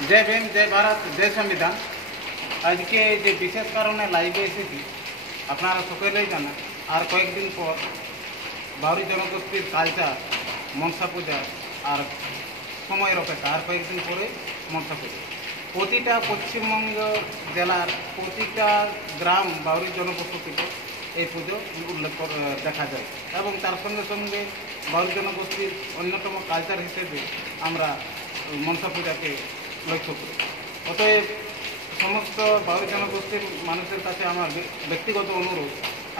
जय भीम, जय भारत, जय संविधान। आज के जे विशेष कारणे लाइवे एसेছি আপনারা সকলেই জানেন। আর কয়েকদিন পর বাউরি জনগোষ্ঠীর কালচার মনসা পূজা আর সময়ের অপেক্ষা আর কয়েকদিন পরে মনসা পূজা। প্রতিটা পশ্চিমবঙ্গ জেলার প্রতিটা গ্রাম বাউরি জনবসতিতে এই পুজো উল্লেখ দেখা যায় এবং তার সঙ্গে সঙ্গে বাউরি জনগোষ্ঠীর অন্যতম কালচার হিসেবে আমরা মনসা পূজাকে লক্ষ্য করি। অতএব সমস্ত বাউরি জনগোষ্ঠীর মানুষের কাছে আমার ব্যক্তিগত অনুরোধ,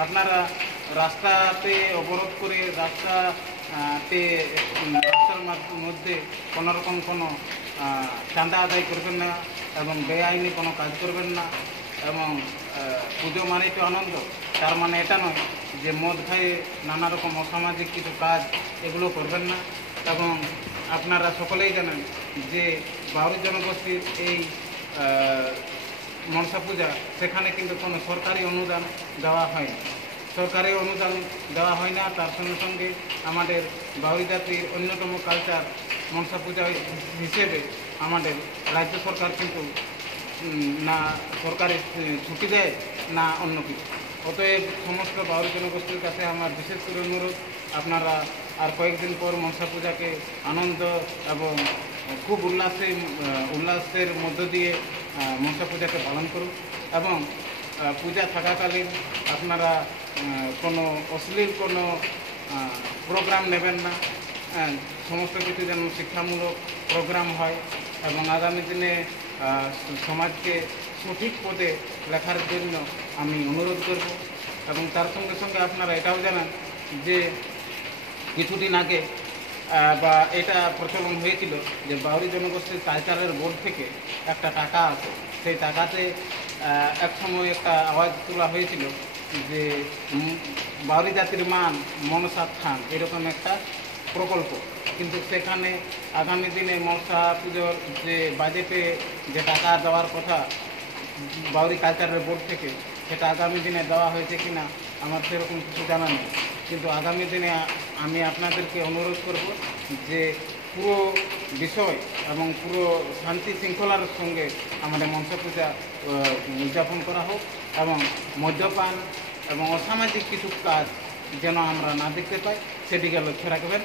আপনারা রাস্তাতে অবরোধ করে রাস্তার মধ্যে কোনোরকম কোনো চাঁদা আদায় করবেন না এবং বেআইনি কোনো কাজ করবেন না। এবং পুজো মানেই তো আনন্দ, তার মানে এটা নয় যে মদ খাইয়ে নানা রকম অসামাজিক কিছু কাজ এগুলো করবেন না। এবং আপনারা সকলেই জানেন যে বাউরি জনগোষ্ঠীর এই মনসা পূজা, সেখানে কিন্তু কোনো সরকারি অনুদান দেওয়া হয় না। সরকারি অনুদান দেওয়া হয় না, তার সঙ্গে সঙ্গে আমাদের বাউরি জাতির অন্যতম কালচার মনসা পূজা হিসেবে আমাদের রাজ্য সরকার কিন্তু না সরকারি ছুটি দেয় না অন্য কিছু। অতএব সমস্ত বাউরি জনগোষ্ঠীর কাছে আমার বিশেষ করে অনুরোধ, আপনারা আর কয়েকদিন পর মনসা পূজাকে আনন্দ এবং খুব উল্লাসের মধ্য দিয়ে মনসা পূজাকে পালন করুন। এবং পূজা থাকাকালীন আপনারা কোনো অশ্লীল কোনো প্রোগ্রাম নেবেন না। সমস্ত কিছু যেন শিক্ষামূলক প্রোগ্রাম হয় এবং আগামী দিনে সমাজকে সঠিক পথে লেখার জন্য আমি অনুরোধ করব। এবং তার সঙ্গে সঙ্গে আপনারা এটাও জানান যে কিছুদিন আগে বা এটা প্রচলন হয়েছিল যে বাউরি জনগোষ্ঠীর কালচারের বোর্ড থেকে একটা টাকা আছে, সেই টাকাতে এক সময় একটা আওয়াজ তোলা হয়েছিল যে বাউরি জাতির মান মনসা থান, এরকম একটা প্রকল্প। কিন্তু সেখানে আগামী দিনে মনসা পুজোর যে বাজেটে যে টাকা দেওয়ার কথা বাউরি কালচারের বোর্ড থেকে, সেটা আগামী দিনে দেওয়া হয়েছে কিনা আমার সেরকম কিছু জানা নেই। কিন্তু আগামী দিনে আমি আপনাদেরকে অনুরোধ করব যে পুরো বিষয় এবং পুরো শান্তি শৃঙ্খলার সঙ্গে আমাদের মনসা পূজা উদযাপন করা হোক এবং মদ্যপান এবং অসামাজিক কিছু কাজ যেন আমরা না দেখতে পাই, সেদিকে লক্ষ্য রাখবেন।